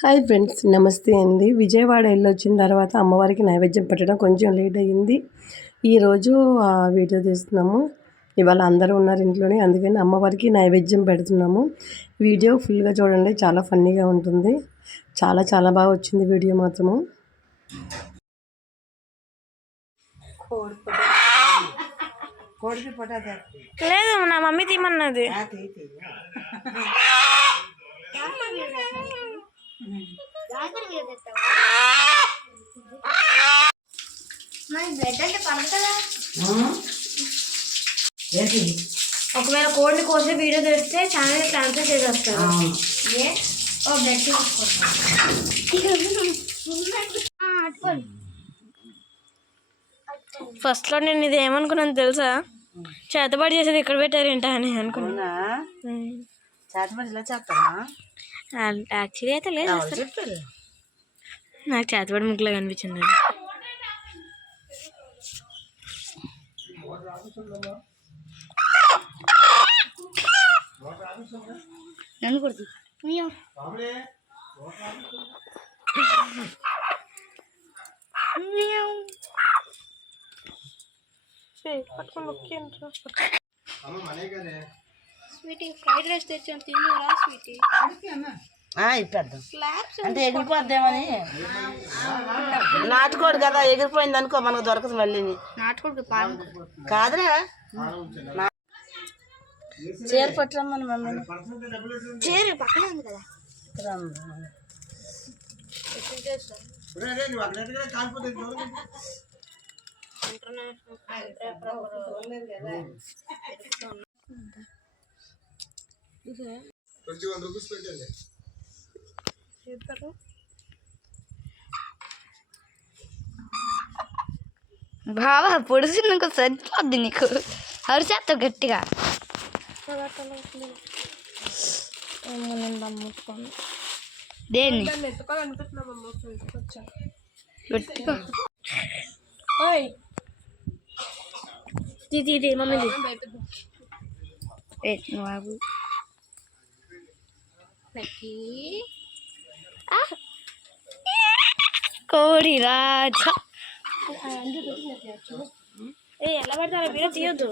Hi friends నమస్తే అండి. విజయవాడ వెళ్ళి వచ్చిన తర్వాత అమ్మవారికి నైవేద్యం పెట్టడం కొంచెం లేట్ అయ్యింది. ఈరోజు వీడియో తీస్తున్నాము. ఇవాళ అందరూ ఉన్నారు ఇంట్లోనే అందుకని అమ్మవారికి నైవేద్యం పెడుతున్నాము. వీడియో ఫుల్గా చూడండి చాలా ఫన్నీగా ఉంటుంది. చాలా చాలా బాగా వచ్చింది వీడియో మాత్రము. లేదు నా మమ్మీ తీమన్నది ఏంటి ఒకవేళ కోడిని కోసి వీడియో తెస్తే ఛానల్ క్యాన్సిల్ చేసేస్తారు. అవును. ఏ? ఓ బెడ్ ఫస్ట్లో నేను ఇది ఏమనుకున్నాను తెలుసా? చేతబడి చేసేది ఇక్కడ పెట్టారేంట అని అనుకున్నా. చేతబడి ఇలా చేస్తారా? యాక్చువల్లీ అయితే లేదు నాకు చేతబడి ముగ్గులో కనిపించింది. నన్ను కొడుతు. స్వీటీ ఫ్రైడ్ రైస్ తెచ్చాను తిన్నారా స్వీటీ. ఇప్పేద్దాం అంటే ఎగిరిపోద్దామని. నాటుకోడు కదా ఎగిరిపోయింది అనుకో మనకు దొరకదు మళ్ళీ. కాదురా. చీర పట్టురమ్మని మమ్మల్ని. చీర పక్కనే ఉంది కదా. బావా పొడిసి నీకు సరిపోద్ది నీకు అరిచేస్తావు గట్టిగా ఏమో నేను దమ్ముకోను దేన్ని గట్టిగా ఇది ఇది మమ్మీ ఏ, నువ్వు ఆగు. ఆ. కోడి రాజా ఏ ఎలా పడతారా వీడియో తీయొద్దు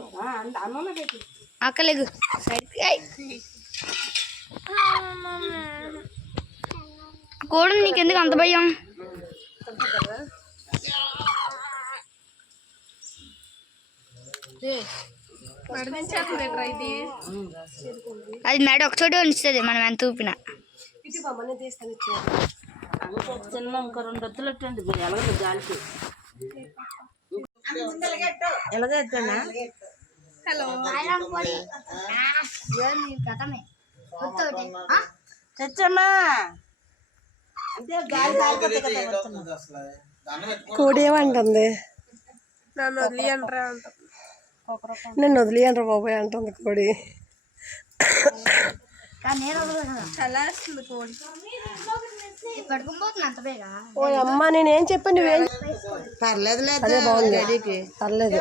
అక్కలేదు సైడ్కి ఏయ్. కోడి నీకెందుకు అంత భయం అది మేడ ఒకచోటే ఉంచుతుంది మనం ఎంత ఊపినా చిన్న ఇంకో రెండు వద్దులు మీరు ఎలాగో అంటే గాలి. కోడి ఏమంటుంది నన్ను వదిలేయండి బాబాయ్ అంటుంది కోడి. ఓ అమ్మ నేనేం చెప్పాను? నువ్వేం పర్లేదు అదే బాగుంది. పర్లేదు.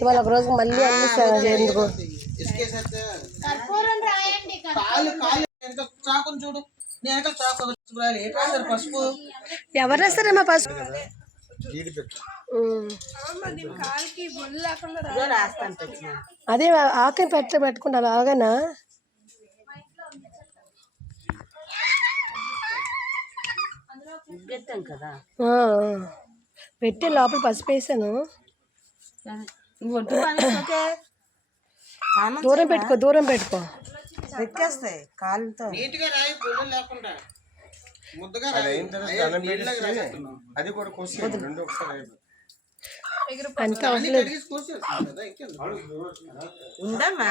ఇవాళ ఒక రోజు మళ్ళీ అన్ని ఎందుకు చాకుని చూడు. నేను చాకు చూడాలి. ఏ రాశారు పసుపు? ఎవరు వేస్తారమ్మా పసుపు? అదే ఆకే పెట్ట పెట్టుకుంటారు అలాగనా పెట్టాం కదా. ఆ, ఆ. పెట్టి లోపల పసుపు వేసాను. దూరం పెట్టుకో దూరం పెట్టుకో. ఎక్కేస్తాయి కాళ్ళతో అది కూడా రెండు ఒకసారి ఉందమ్మా.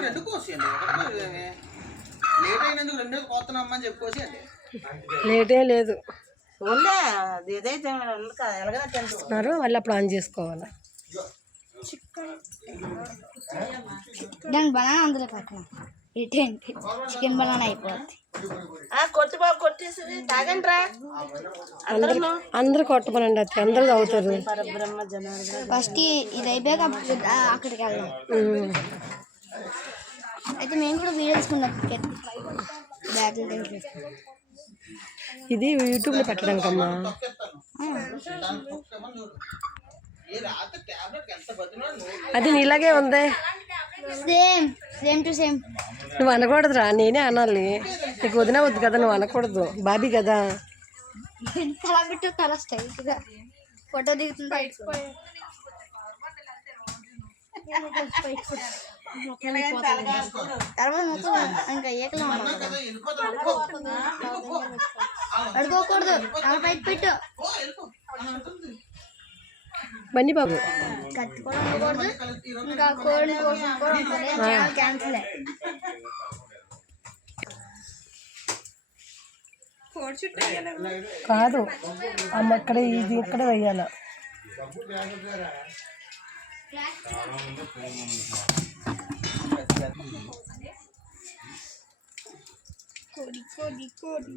రెండు కోసేయండి లేట్ అయినందుకు రెండు చెప్పుకోసి లేటే లేదు. ఉండే అది ఏదైతే ఉంది కదా ఎలాగైనా తెలుసు ఉన్నారు మళ్ళీ అప్పుడు ఆన్ చేసుకోవాలి? దాని బనానా అందులో పక్కన ఏంటి చికెన్ బనానా అయిపోద్ది. అందరూ అందరూ కొట్టమనండి అది అందరూ తాగుతారు. జనార్దన ఫస్ట్ ఇది అయిపోయాక అక్కడికి వెళ్దాం. అయితే మేము కూడా వీడియో తీసుకున్నాం క్రికెట్ బ్యాటిల్ ఇది యూట్యూబ్లో పెట్టడానికమ్మా. అది నీలాగే ఉంది. సేమ్ సేమ్ టు సేమ్ నువ్వు అనకూడదురా నేనే అనాలి. నీకు వదిన వద్దు కదా నువ్వు అనకూడదు. బాబీ కదా. తల పెట్టు తల స్టైల్ ఫోటో దిగుతుంది తర్వాత మొత్తం ఇంకా ఏకలం. అడుకోకూడదు తల పైకి పెట్టు పో, బండి బాబు. ఇంకా కాదు అమ్మ ఇక్కడ ఇది ఇక్కడ వేయాల కోడి కోడి కోడి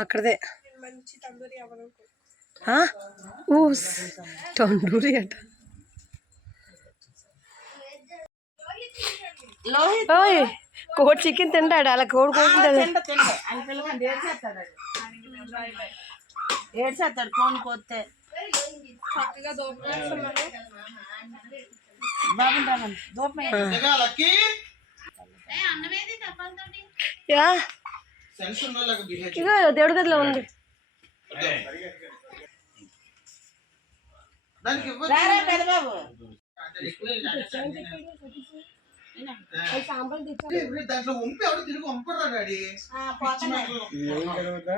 అక్కడదే. ఆ? ఊ, తందూరి అట. లోహిత్ ఓయ్ కోడి చికెన్ తింటాడు. అలా కోడి కోసం ఏడ్చేస్తాడు ఫోన్ కోస్తే బాబు రామన్ దూపం యా. ఇగో దేవుడి గదిలో ఉంది. దాంట్లో ఉంపి ఎవడు తిరిగి డాడీ? జరుగుతా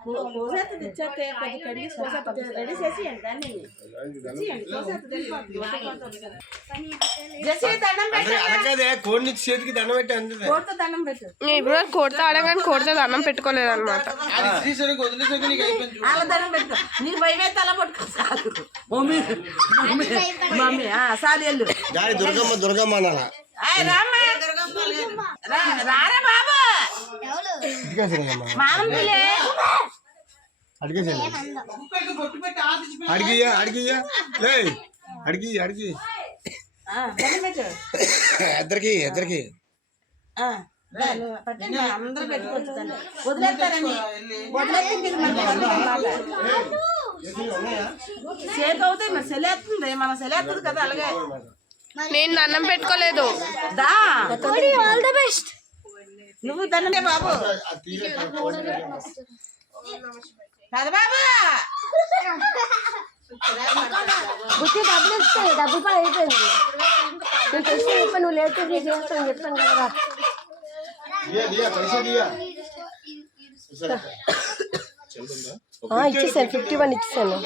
కోసేస్తుంది ఇచ్చేస్తే కొద్ది కడిగి కోసేస్తుంది రెడీ చేసి దాన్ని. జెసి దండం పెట్టు అలాగే కోడిని చేతికి దండం పెట్టి కోడితో దండం పెట్టు. ఇప్పుడు కోడితో ఆడగానే కోడితో అన్నం పెట్టుకోలేదు అనమాట దండం పెట్టు. నీకు పట్టుకోసాలు మమ్మీ మమ్మీ సాలు దుర్గమ్మ దుర్గమ్మ రామ్మా. రారా బాబు అడిగియ్యా అడిగియ్యా లే అడిగి అడిగి. ఇద్దరికి ఇద్దరికి అందరూ పెట్టుకోవచ్చు అవుతాయి మరి సెలేస్తుంది మన సెలేస్తుంది కదా అలాగే నేను దండం పెట్టుకోలేదు. దా. ఆల్ ద బెస్ట్ నువ్వు దండే బాబు. బాబు. బుద్ధి డబ్బులు ఇస్తాయి డబ్బులు పని అయిపోయింది నేను తెచ్చి చెప్పాను నువ్వు లేకపోతే నేను చేస్తాను చెప్తాను కదా. ఇచ్చేసాను ఫిఫ్టీ వన్ ఇచ్చేసాను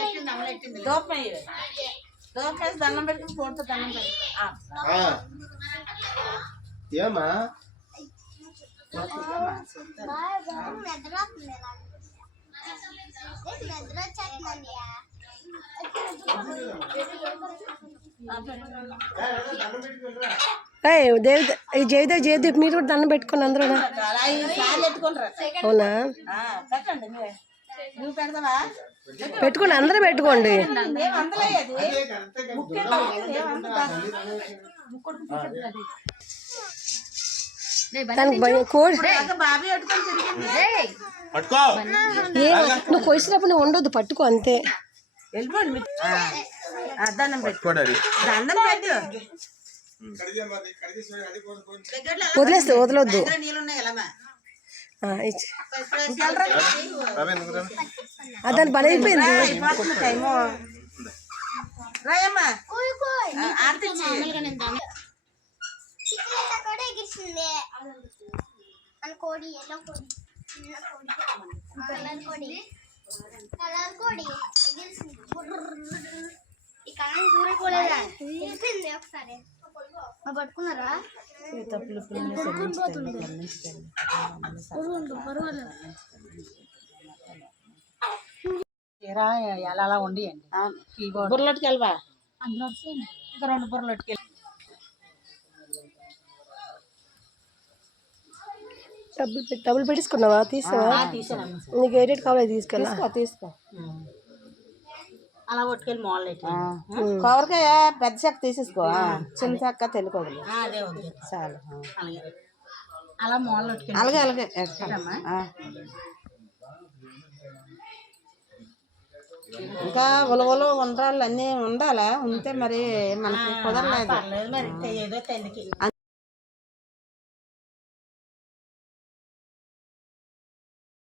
వేసి దండం పెట్టుకుని ఫోన్తో దండం పెట్టుకో ఆ, ఆ. ఏమ్మా? ఏయ్ దేవి ఈ జయదేవ్ జయదేవ్ మీరు కూడా దండం పెట్టుకోండి అందరూ అవునా? పెట్టండి నువ్వు పెడతావా? పెట్టుకోండి అందరూ పెట్టుకోండి. దానికి భయం కోడి. నువ్వు కొలిసినప్పుడు నువ్వు ఉండొద్దు పట్టుకో అంతే. వెళ్ళిపోండి మీరు. ఆ, ఆ, దండం పెట్టు పట్టుకోడాలి దండం పెట్టు వదిలేస్తే వదలొద్దు దాని పని అయిపోయింది. కూడా కోడి కోడి. కోడి. కోడి. కోడి. ఈ కలర్ దూరపోలేదా ఎగిరిసింది ఒకసారి. పట్టుకున్నారా? ఎలా అలా ఉండియండి. బుర్రలోకి వెళ్ళవా ఇంకా రెండు బుర్రలోకి వెళ్ళి డబ్బులు పెట్టి డబ్బులు పెట్టించుకున్నావా తీసావా నీకు ఏ రేట్ కావాలి తీసుకెళ్ళా? తీసుకో అలా పట్టుకెళ్ళి మాల్ కొబ్బరికాయ పెద్ద చెక్క తీసేసుకో. చిన్న చెక్క వద్దు. చాలు అలాగే. అలా మాల్ అలాగే అలాగే. ఇంకా ఉలవలు ఉండ్రాళ్ళు అన్నీ ఉండాలా? ఉంటే మరి మనకి కుదరలేదు.